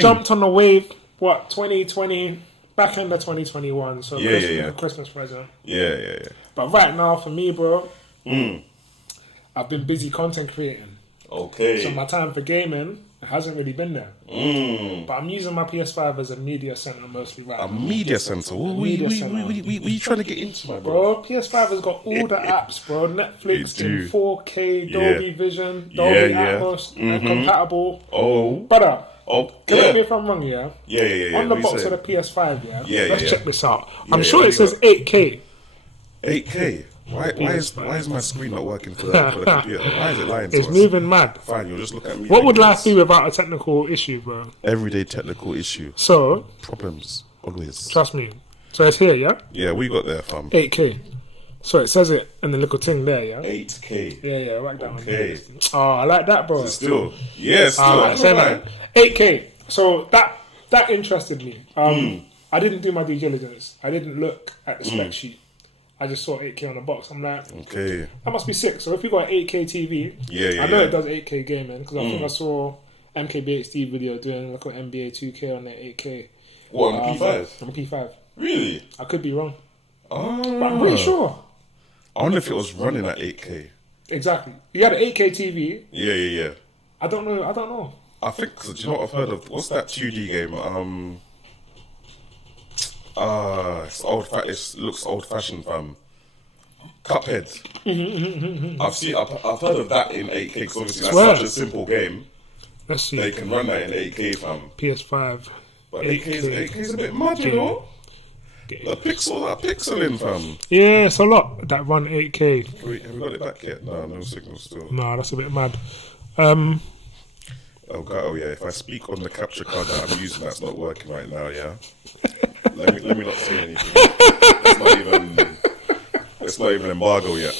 jumped on the wave, 2020, back end of 2021, so Christmas present. Yeah. But right now, for me, bro, I've been busy content creating. Okay. So my time for gaming hasn't really been there. But I'm using my PS5 as a media center mostly right now. A media center? What are you trying to get into, my bro? PS5 has got all the apps, bro. Netflix in 4K, Dolby Vision, Dolby Atmos, compatible. Brother, correct me if I'm wrong, yeah? Yeah. On the box of the PS5, let's check this out. Yeah, I'm sure it says 8K. 8K? Why is my screen not working for the computer? Why is it lying to us? It's moving mad. Fine, you'll just look at me. What would life be without a technical issue, bro? Everyday technical issue. So problems, always. Trust me. So it's here, yeah? Yeah, we got there, fam. 8K. So it says it in the little thing there, yeah? 8K. Yeah, write that one there. Oh, I like that, bro. Still. Yeah, still. Same like 8K. So that interested me. I didn't do my due diligence. I didn't look at the spec sheet. I just saw 8K on the box. I'm like, okay, that must be sick. So if you got an 8K TV, I know it does 8K gaming because I think I saw MKBHD video doing like an NBA 2K on their 8K. What, on the P5? On the P5. Really? I could be wrong. But I'm pretty sure. I wonder if it was running at 8K. Exactly. You had an 8K TV. Yeah. I don't know. I think, do you know what I've heard of? What's that 2D game? It looks old fashioned, fam. Cuphead. I've heard of that in 8K because obviously that's such a simple game. Let's see. They can run that in 8K, fam. PS5. But 8K is a bit mad, you know. The pixels are pixeling, fam. Yeah, it's a lot that run 8K. Wait, have we got it back yet? No signal still. No, that's a bit mad. Oh yeah, if I speak on the capture card that I'm using, that's not working right now, yeah? Let me not say anything. It's not even embargo yet.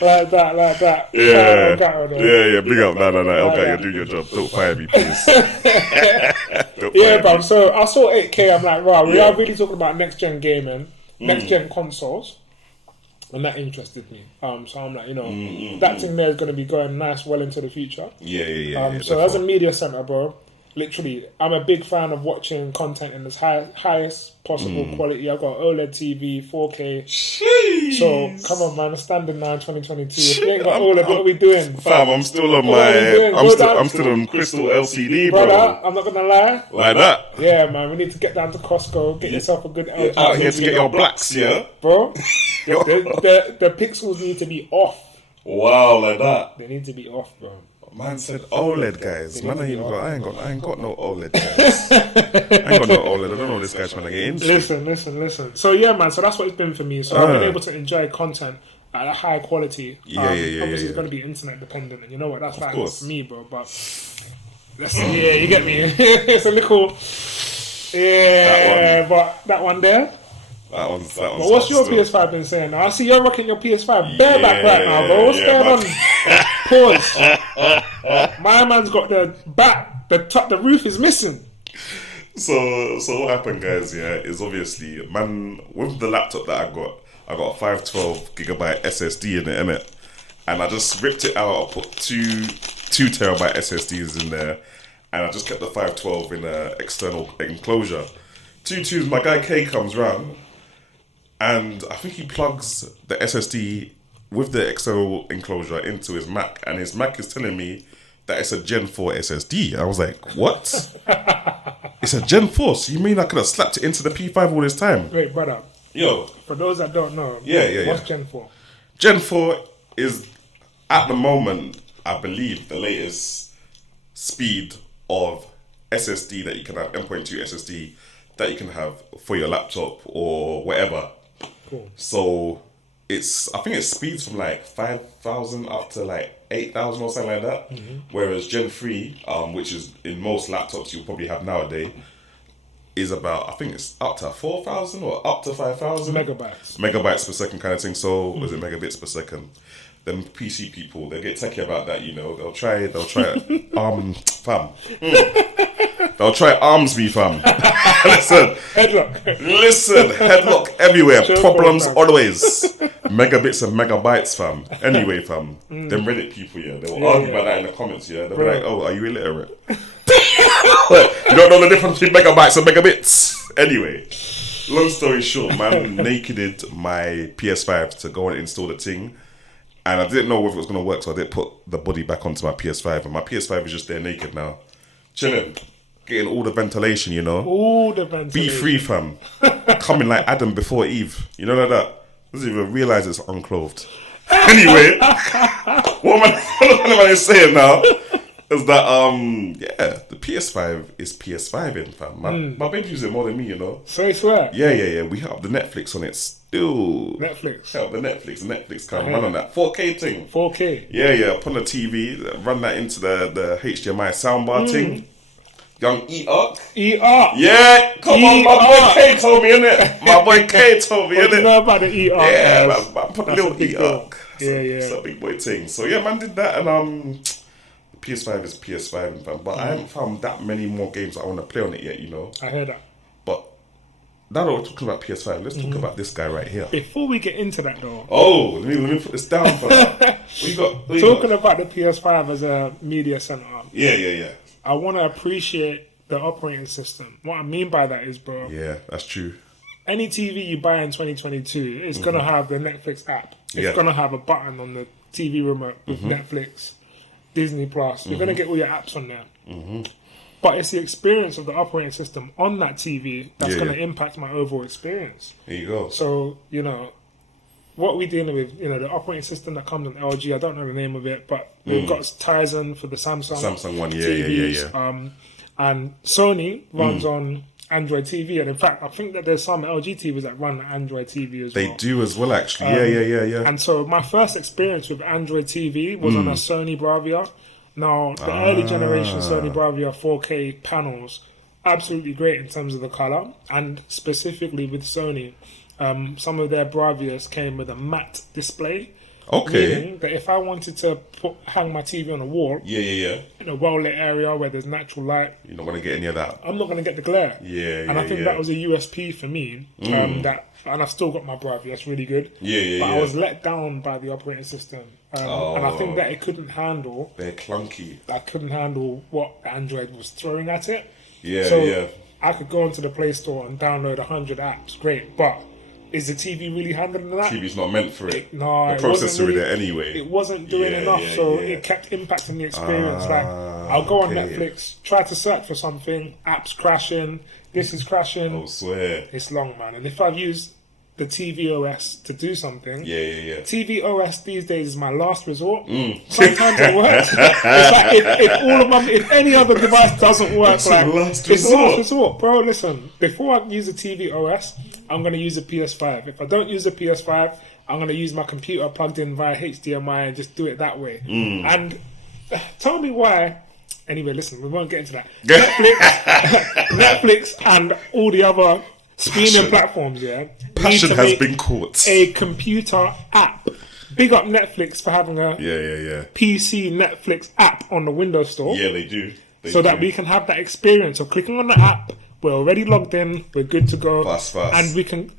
Like that. Yeah, big up. No. Okay, you're doing your job. Don't fire me, please. Bro, so I saw 8K, I'm like, wow, we are really talking about next-gen gaming, next-gen consoles. And that interested me. So I'm like, that thing there is going to be going nice well into the future. Yeah. So as a media center, bro, literally, I'm a big fan of watching content in its highest possible quality. I've got OLED TV, 4K. Jeez. So come on, man, standard now in 2022. If you ain't got OLED, what are we doing? Fam, I'm still on I'm still on crystal LCD, bro. Brother, I'm not gonna lie. Like that? Yeah, man, we need to get down to Costco, get yourself a good LG. Out here to get your blacks, yeah? Bro, the pixels need to be off. Wow, like that? They need to be off, bro. Man said OLED, guys. Man, I ain't got no OLED, guys. I ain't got no OLED. I don't know this guy's trying to get into. Listen. So yeah, man. So that's what it's been for me. So I've been able to enjoy content at a high quality. Obviously, it's going to be internet dependent, and you know what that's like for me, bro. But you get me. It's a little, but that one there. That one's but what's your PS5 been saying now? I see you're rocking your PS5 bareback right now, bro. What's going on? Pause. My man's got the back, the top, the roof is missing. So what happened, guys, is obviously, man, with the laptop that I got a 512 gigabyte SSD in it, innit? And I just ripped it out, I put two terabyte SSDs in there, and I just kept the 512 in an external enclosure. My guy K comes round, and I think he plugs the SSD with the external enclosure into his Mac, and his Mac is telling me that it's a Gen 4 SSD. I was like, what? It's a Gen 4? So you mean I could have slapped it into the P5 all this time? Wait, brother. Yo. For those that don't know, what's Gen 4? Gen 4 is, at the moment, I believe, the latest speed of SSD that you can have, M.2 SSD, that you can have for your laptop or whatever. Cool. So I think it speeds from like 5,000 up to like 8,000 or something like that. Whereas Gen 3, which is in most laptops you'll probably have nowadays, is about, I think it's up to 4,000 or up to 5,000 megabytes per second kind of thing. So was it megabits per second? Them PC people, they get techie about that, they'll try fam. They'll try arms me, fam. Listen, headlock everywhere. Problems always. Megabits and megabytes, fam. Anyway, fam, them Reddit people, yeah, they will argue about that in the comments, yeah. They'll be like, oh, are you illiterate? You don't know the difference between megabytes and megabits? Anyway, long story short, man, nakeded my PS5 to go and install the thing. And I didn't know whether it was going to work, so I didn't put the body back onto my PS5. And my PS5 is just there naked now. Chilling. Getting all the ventilation, you know. All the ventilation. Be free, fam. Coming like Adam before Eve. You know like that? Doesn't even realise it's unclothed. Anyway, what am I saying now? Is that, the PS5 is PS5 in, fam. My baby uses it more than me, you know. So it's where? Yeah. We have the Netflix on it still. Netflix. Yeah, the Netflix can run on that 4K thing. 4K. Yeah. Upon the TV, run that into the HDMI soundbar thing. Young E-Arc. E-Arc. Yeah, come on, my boy K told me, innit? My boy K told me, What do innit? you know about the E-Arc? Yeah, man, put a little E-Arc. Yeah. It's a big boy thing. So yeah, man did that, and PS5 is PS5, fam. But I haven't found that many more games I want to play on it yet, you know. I heard that. But now that we're talking about PS5, let's talk about this guy right here. Before we get into that though. Oh, let me put this down for that. What you got? Talking about the PS5 as a media center. Yeah. I want to appreciate the operating system. What I mean by that is, bro. Yeah, that's true. Any TV you buy in 2022 is going to have the Netflix app. It's going to have a button on the TV remote with Netflix, Disney Plus. You're going to get all your apps on there. But it's the experience of the operating system on that TV that's going to impact my overall experience. There you go. So, you know, what we're dealing with, you know, the operating system that comes on LG, I don't know the name of it, but we've got Tizen for the Samsung one, TVs. And Sony runs on Android TV, and in fact, I think that there's some LG TVs that run Android TV as well. They do as well, actually. Yeah. And so my first experience with Android TV was on a Sony Bravia. Now, the early generation Sony Bravia 4K panels, absolutely great in terms of the color, and specifically with Sony, some of their Bravias came with a matte display. Okay. Meaning that if I wanted to hang my TV on a wall, in a well-lit area where there's natural light, you're not going to get any of that. I'm not going to get the glare. And I think that was a USP for me. And I've still got my Bravia. That's really good. But I was let down by the operating system, and I think that it couldn't handle. They're clunky. I couldn't handle what Android was throwing at it. So I could go onto the Play Store and download 100 apps. Great, but is the TV really handling that? TV's not meant for it. No, the processor with it anyway. It wasn't doing enough, so it kept impacting the experience. Like, I'll go on Netflix, try to search for something, apps crashing, this is crashing. Oh, swear. It's long, man. And if I've used the TV OS to do something, TV OS these days is my last resort. Sometimes it works. It's like if any other device doesn't work, it's last resort. Bro, listen, before I use a TV OS, I'm going to use a PS5. If I don't use a PS5, I'm going to use my computer plugged in via HDMI and just do it that way. And tell me why. Anyway, listen, we won't get into that. Netflix and all the other streaming platforms, Passion has been caught. A computer app. Big up Netflix for having a PC Netflix app on the Windows Store. Yeah, they do. That we can have that experience of clicking on the app. We're already logged in. We're good to go. Fast. And they can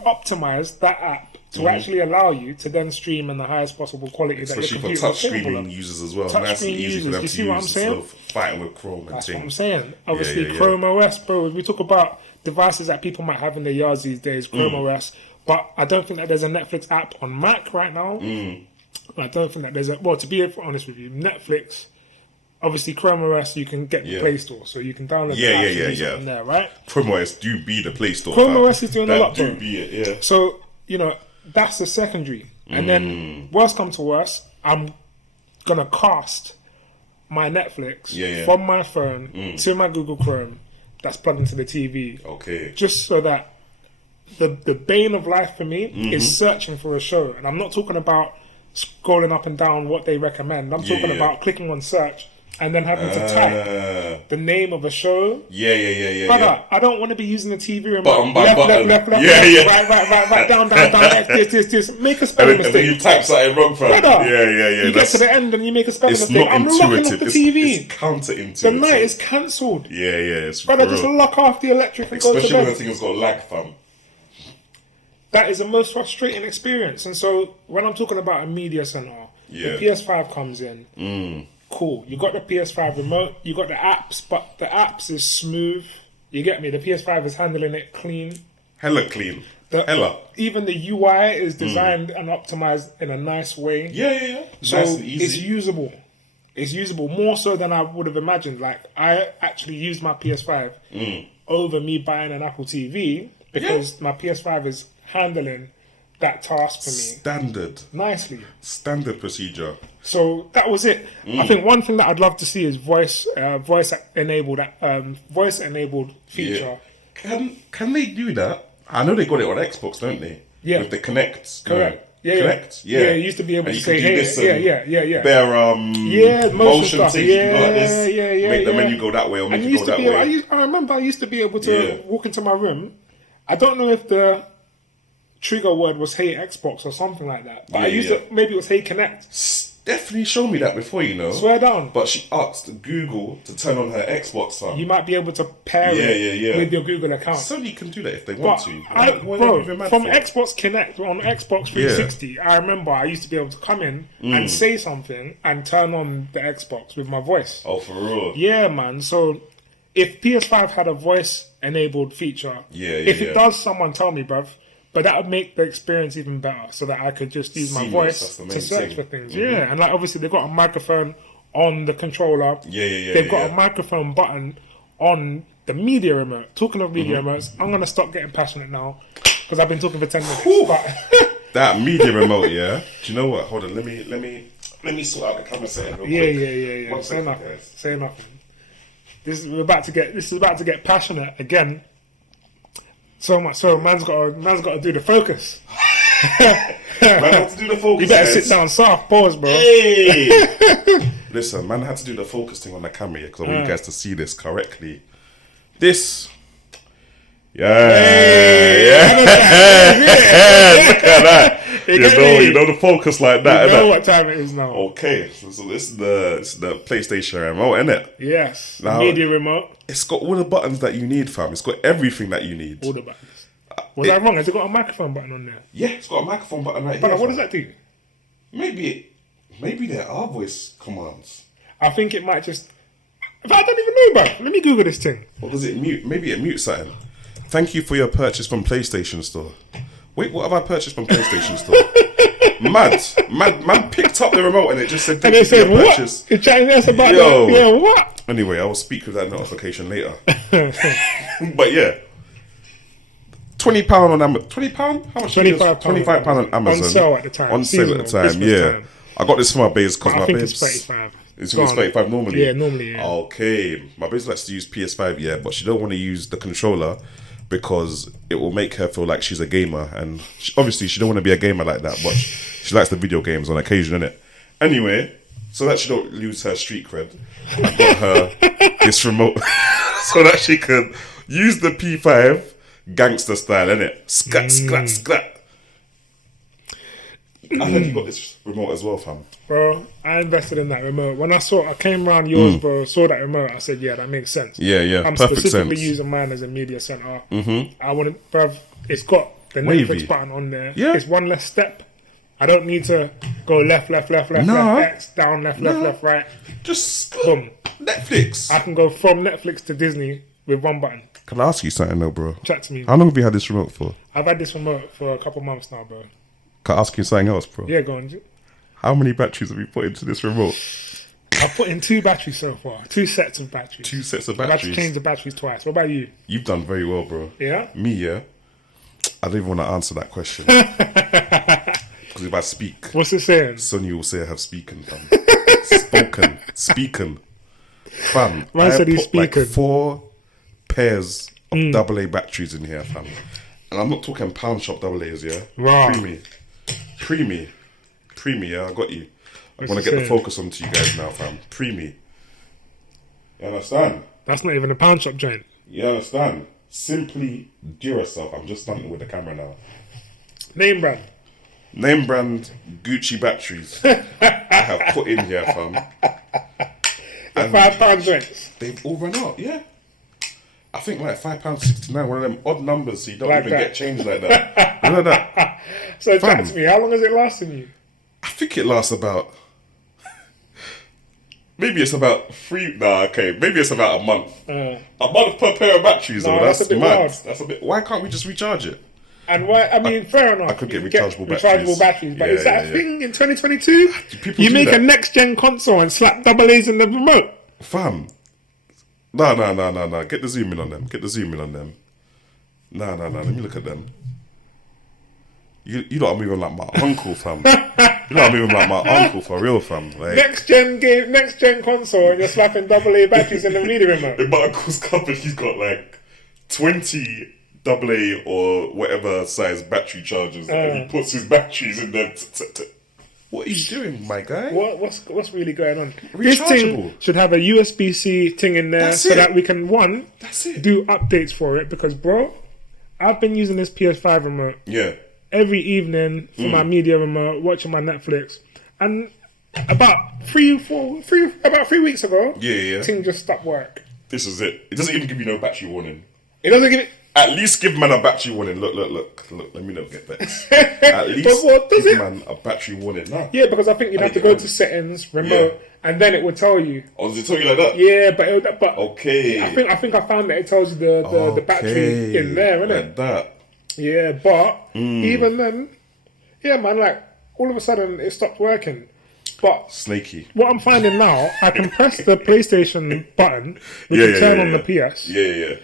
optimize that app to actually allow you to then stream in the highest possible quality. Especially for touchscreen users as well. Nice and easy for them to use instead of fighting with Chrome and That's what I'm saying. Obviously, Chrome OS, bro. We talk about devices that people might have in their yards these days, Chrome OS. But I don't think that there's a Netflix app on Mac right now. I don't think that there's to be honest with you, Netflix, obviously Chrome OS, you can get the Play Store, so you can download the apps from there, right? Chrome OS do be the Play Store. Chrome OS is doing a lot, bro. Be it, So, you know, that's the secondary. And then, worst come to worst, I'm going to cast my Netflix from my phone to my Google Chrome that's plugged into the TV. Okay. Just so that the bane of life for me is searching for a show. And I'm not talking about scrolling up and down what they recommend. I'm talking about clicking on search and then having to type the name of a show. Brother, I don't want to be using the TV remote. Left, right, down, this. Make a spelling mistake. And then you type something wrong, fam. You get to the end and you make a spelling mistake. I'm locking off the TV. It's counterintuitive. The night is cancelled. It's brother, just lock off the electric and go to bed. Especially when the thing has got lag, fam. that is the most frustrating experience. And so when I'm talking about a media center, the PS5 comes in. Cool. You got the PS5 remote. You got the apps, but the apps is smooth. You get me? The PS5 is handling it clean. Hella clean. Even the UI is designed and optimized in a nice way. Yeah. So nice and easy. it's usable. It's usable more so than I would have imagined. Like, I actually used my PS5 over me buying an Apple TV because my PS5 is handling that task for me. Standard. Nicely. Standard procedure. So that was it. I think one thing that I'd love to see is voice enabled feature. Yeah. Can they do that? I know they got it on Xbox, don't they? Yeah. With the Connect. Correct. Connect. Yeah. You used to be able to say, hey, bare motion stuff. things. You can go like this. Make the menu go that way or make it go that way. I remember I used to be able to walk into my room. I don't know if the trigger word was hey Xbox or something like that. But maybe it was hey Connect. Definitely show me that before, you know. Swear down. But she asked Google to turn on her Xbox phone. You might be able to pair it with your Google account. Sony can do that if they want to. From Xbox Connect on Xbox 360, I remember I used to be able to come in and say something and turn on the Xbox with my voice. Oh, for real? Yeah, man. So if PS5 had a voice-enabled feature, if it does, someone tell me, bruv. But that would make the experience even better, so that I could just use my voice to search for things. Yeah, and like obviously they've got a microphone on the controller. They've got a microphone button on the media remote. Talking of media remotes, I'm gonna stop getting passionate now because I've been talking for 10 minutes. But that media remote, Do you know what? Hold on, let me sort out the camera setting real quick. Yeah. Say nothing. Say nothing. This is about to get passionate again. So much so, man's got to do the focus. Man had to do the focus. You better sit down soft, pause, bro. Hey! Listen, man had to do the focus thing on the camera because I want you guys to see this correctly. This. Yeah. Look at that. You know the focus like that. You know what time it is now. Okay, so this is the PlayStation remote, isn't it? Yes. Now, media remote. It's got all the buttons that you need, fam. It's got everything that you need. All the buttons. Was I wrong? Has it got a microphone button on there? Yeah, it's got a microphone button right here. What does that do? Maybe there are voice commands. I think it might just. I don't even know, bro. Let me Google this thing. Or does it mute? Maybe it mutes something. Thank you for your purchase from PlayStation Store. Wait, what have I purchased from PlayStation Store? Man picked up the remote and it just said thank you for your purchase. You're chatting us about that? Yeah, what? Anyway, I will speak with that notification later. But yeah. £20 on Amazon. £20? How much? £25 on Amazon. On sale at the time. On sale at the time, Time. I got this for my babes because my babes. I think it's 35. It's 35 normally? Yeah, normally, yeah. Okay. My babes likes to use PS5, but she don't want to use the controller because it will make her feel like she's a gamer. And obviously, she don't want to be a gamer like that, but she likes the video games on occasion, innit? Anyway, so that she don't lose her street cred, I got her this remote so that she can use the P5 gangster style, innit? Scrat. I think you got this remote as well, fam. Bro, I invested in that remote. When I came around yours, bro, saw that remote, I said, yeah, that makes sense. Yeah, I'm perfect specifically sense. using mine as a media center. I want it, bruv, it's got the Netflix button on there. Yeah. It's one less step. I don't need to go left, X, down, left, right. Just boom. Netflix. I can go from Netflix to Disney with one button. Can I ask you something though, bro? Chat to me. How long have you had this remote for? I've had this remote for a couple months now, bro. Can I ask you something else, bro? Yeah, go on. How many batteries have you put into this remote? I've put in 2 batteries so far. 2 sets of batteries. 2 sets of I've batteries? had to change the batteries twice. What about you? You've done very well, bro. Yeah? Me, yeah? I don't even want to answer that question. Because if I speak... What's it saying? Sonny will say I have spoken, fam. Speaken. Fam, Man said he's put like 4 pairs of AA batteries in here, fam. And I'm not talking pound shop AA's, yeah? Wow. Pre-me, yeah, I got you. I want to get the focus onto you guys now, fam. Pre-me. You understand? That's not even a pound shop joint. You understand? Simply do yourself. I'm just standing with the camera now. Name brand Gucci batteries. I have put in here, fam. The £5 joints. They've all run out, yeah. I think like £5.69, one of them odd numbers, so you don't Like even that. get change like that. You know that? So chat to me. How long has it lasted you? I think it lasts about. Maybe it's about maybe it's about a month. A month per pair of batteries, though. That's a bit mad. wild. That's a bit. Why can't we just recharge it? And why? I mean, fair enough. I could get You rechargeable rechargeable batteries. batteries, but Yeah, is that yeah, a thing in 2022? People You do make that. a next gen console and slap double A's in the remote. Fam. No. Get the zoom in on them. No. Let me look at them. You lot are moving like my uncle, fam. You lot are moving like my uncle for real, fam. Like, Next gen console, and you're slapping double A batteries in the media remote. in my uncle's cupboard, he's got like 20 AA or whatever size battery chargers, and he puts his batteries in there. What are you doing, my guy? What's really going on? Rechargeable. This thing should have a USB-C thing in there so that we can do updates for it. Because, bro, I've been using this PS5 remote. Yeah. Every evening for my media remote, watching my Netflix, and about 3 weeks ago, thing just stopped work. This is it. It doesn't even give you no battery warning. It doesn't give it. At least give man a battery warning. Look. Let me not get vexed. At least give man a battery warning. Nah. Yeah, because I think you'd have to go to settings, remote, and then it would tell you. Oh, does it tell you like that? Yeah, but okay. I think I found that it tells you the battery in there, innit? Like that. Yeah, but even then, yeah, man, like all of a sudden it stopped working. But snaky. What I'm finding now, I can press the PlayStation button, which will turn on the PS. Yeah.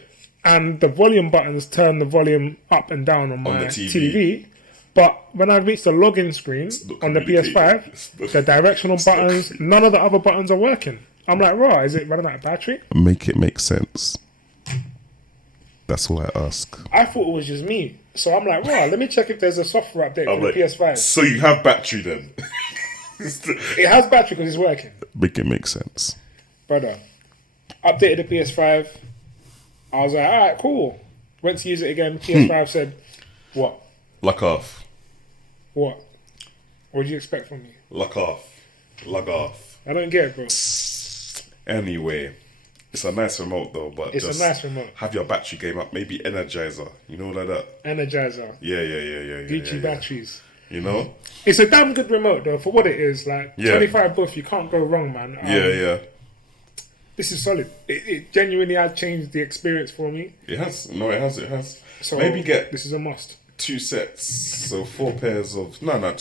And the volume buttons turn the volume up and down on my TV. But when I reach the login screen on the PS5, the directional buttons, none of the other buttons are working. I'm like, raw, is it running out of battery? Make it make sense. That's all I ask. I thought it was just me. So I'm like, raw, let me check if there's a software update for the PS5. So you have battery then? It has battery because it's working. Make it make sense. Brother, updated the PS5. I was like, alright, cool. Went to use it again. PS5 said, what? Lock off. What? What do you expect from me? Lock off. Log off. I don't get it, bro. Anyway, it's a nice remote though, but it's a nice remote. Have your battery game up. Maybe Energizer. You know, like that. Energizer. Yeah. Gucci batteries. You know? It's a damn good remote though, for what it is. Like, 25 buff, you can't go wrong, man. Yeah. This is solid. It genuinely has changed the experience for me. It has. No, it has. So maybe this is a must. 2 sets. So 2 pairs of AA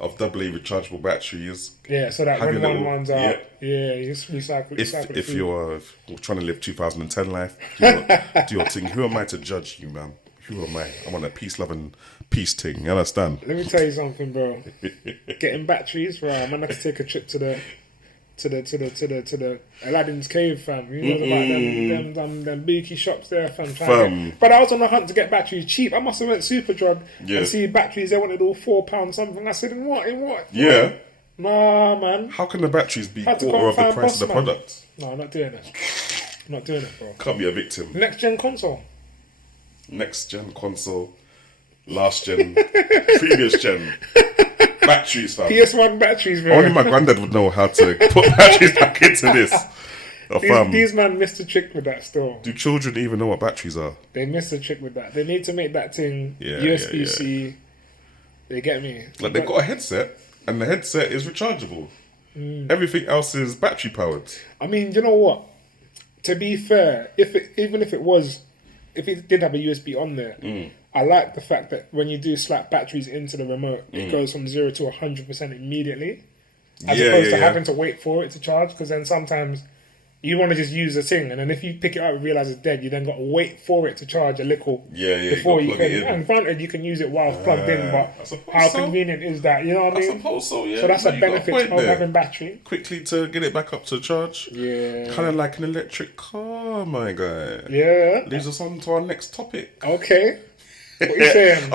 rechargeable batteries. Yeah, so that when one runs out, you just recycle. If you're trying to live 2010 life, do your thing. Who am I to judge you, man? Who am I? I'm on a peace-loving peace thing. You understand? Let me tell you something, bro. Getting batteries, right? I'm gonna have to take a trip to the Aladdin's cave, fam. You know about them beaky shops there, fam. But I was on the hunt to get batteries cheap. I must have went Superdrug and see batteries. They wanted all £4 something. I said, in what? Yeah. Nah, man. How can the batteries be quarter of the price of the product? No, I'm not doing it. I'm not doing it, bro. Can't be a victim. Next gen console, last gen, previous gen. Batteries, fam. PS1 batteries, bro. Only my granddad would know how to put batteries back into this. These man missed the trick with that still. Do children even know what batteries are? They missed the trick with that. They need to make that thing USB-C. They get me. Like they've got a headset, and the headset is rechargeable. Everything else is battery powered. I mean, you know what? To be fair, if it did have a USB on there, I like the fact that when you do slap batteries into the remote, it goes from 0 to 100% immediately, as opposed to having to wait for it to charge. Because then sometimes you want to just use the thing, and then if you pick it up and realize it's dead, you then got to wait for it to charge a little before you can. And granted, you can use it while it's plugged in, but how convenient is that? You know what I mean? I suppose so. Yeah. So that's a benefit of having battery. Quickly to get it back up to charge. Yeah. Kind of like an electric car, my guy. Yeah. Leads us on to our next topic. Okay. What are you saying?